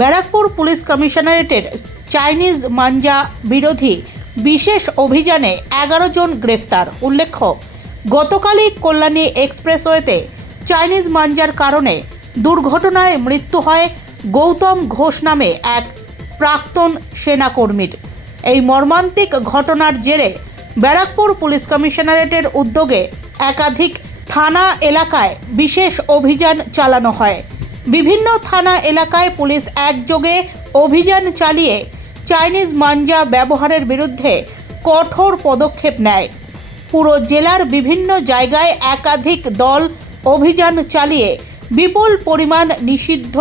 Barrackpore police কমিশনারেটের Chinese মাঞ্জা বিরোধী বিশেষ অভিযানে এগারো জন গ্রেফতার, উল্লেখ্য। গতকালই কল্যাণী এক্সপ্রেসওয়েতে চাইনিজ মাঞ্জার কারণে দুর্ঘটনায় মৃত্যু হয় গৌতম ঘোষ নামে এক প্রাক্তন সেনাকর্মীর। এই মর্মান্তিক ঘটনার জেরে ব্যারাকপুর পুলিশ কমিশনারেটের উদ্যোগে একাধিক থানা এলাকায় বিশেষ অভিযান চালানো হয়। বিভিন্ন থানা এলাকায় পুলিশ একযোগে অভিযান চালিয়ে চাইনিজ মাঞ্জা ব্যবহারের বিরুদ্ধে কঠোর পদক্ষেপ নেয়। পুরো জেলার বিভিন্ন জায়গায় একাধিক দল অভিযান চালিয়ে বিপুল পরিমাণ নিষিদ্ধ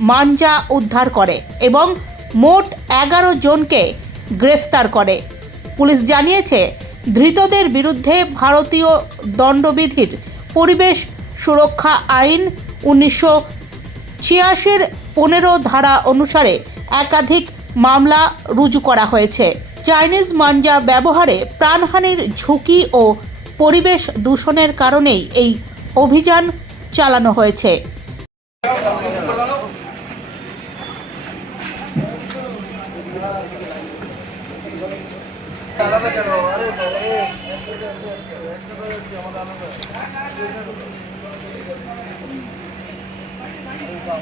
মাঞ্জা উদ্ধার করে এবং মোট এগারো জনকে গ্রেফতার করে। পুলিশ জানিয়েছে, ধৃতদের বিরুদ্ধে ভারতীয় দণ্ডবিধির পরিবেশ সুরক্ষা আইন উনিশশো ছিয়াশির পনেরো ধারা অনুসারে একাধিক মামলা রুজু করা হয়েছে। চাইনিজ মাঞ্জা ব্যবহারে প্রাণহানির ঝুঁকি ও পরিবেশ দূষণের কারণেই এই অভিযান চালানো হয়েছে।